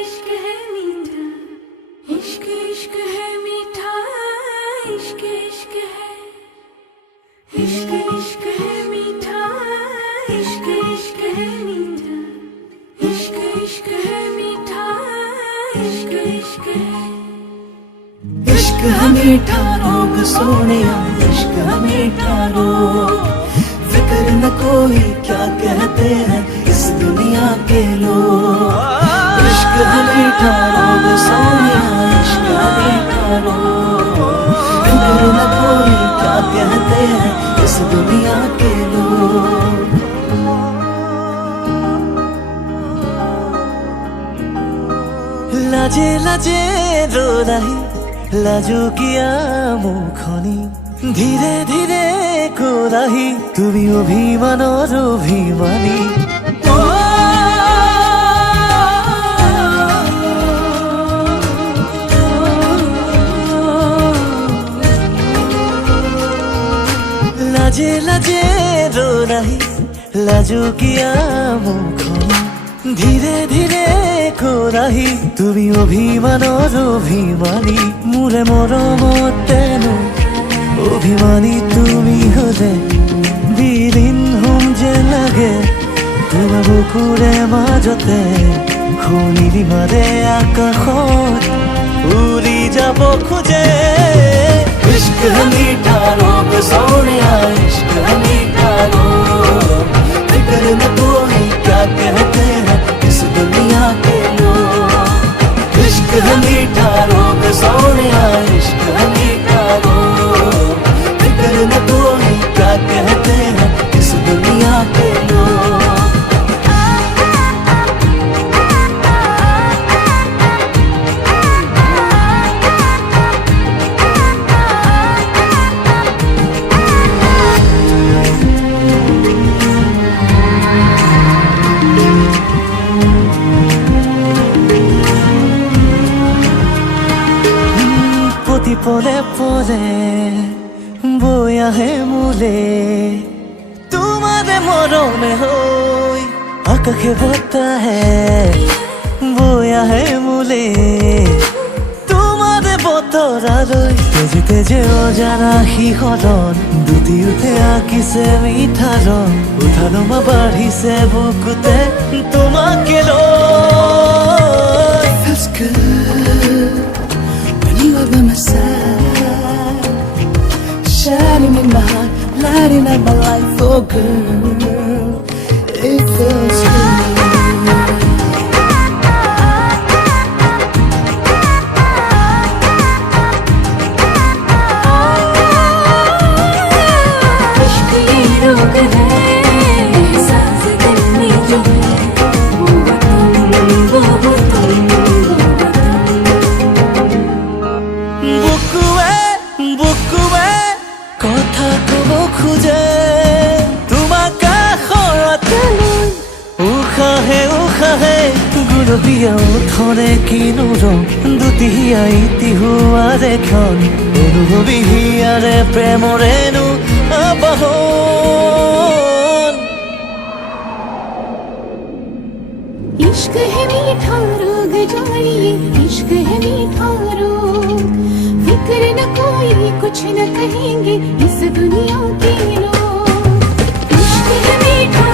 इश्क है मीठा, इश्क इश्क है मीठा, इश्क इश्क है, इश्क इश्क है मीठा, इश्क इश्क है मीठा, इश्क इश्क है मीठा, इश्क इश्क है। इश्क है मीठा रोग सोनिया, इश्क है मीठा रोग, फिक्र न कोई क्या कहते हैं इस दुनिया के लोग। इश्क है मीठा रोग सोनिया, इश्क है मीठा रोग, फिक्र न कोई क्या कहते हैं इस दुनिया के लोग। लाजे लाजे रो रही লাজু কিয়া মুখনি ধীরে ধীরে কোরাহি তুমি অভিমানৰ অভিমানী। লাজে লাজে रो रही লাজু কিয়া মুখনি ধীরে ধীরে কোরাহি তুমি অভিমানৰ অভিমানী। মোৰে মৰমতেনো অভিমানী তুমি হলে বিলীন হম যে লাগে তোমাৰ বুকুৰে মাজতে শুনিলি মাৰে আকাশত উৰি যাব খোজে। इश्क है मीठा रोग सोनिया, इश्क है मीठा रोग, फिक्र न कोई क्या कहते हैं इस दुनिया के लोग। इश्क है मीठा रोग सोनिया, इश्क है मीठा रोग, फिक्र न कोई क्या कहते हैं इस दुनिया के लोग। পদে পদে বৈ আহে মোলে তোমাৰে মৰমে হৈ আকাশে বতাহে বৈ আহে মোলে তোমাৰে বতৰালৈ তেজে তেজে অজানা শিহৰণ দুটি উঠে আঁকিছে মিঠা ৰং উঠানমা বাঢ়িছে বুকুতে তোমাকে লৈ। Feels good when you are by my side, shining in my heart, lighting up my life, oh girl, it feels good. इश्क ये रोग है, एहसास दिल में जो है, वो वतन, वो वतन, वो वतन। বুকুৱে বুকুৱে কথা কব খোজে তোমাক কাষৰতে লৈ উশাহে উশাহে গুলপীয়া ওঠৰে কিনো ৰং দুটি আইতি হোৱাৰে ক্ষণ অনুভৱী হিয়াৰে প্ৰেমৰেনো আবাহন। इश्क है मीठा रोग जानिए, इश्क है मीठा रोग, फिक्र न कोई कुछ न कहेंगे इस दुनिया के लोग। इश्क है मीठा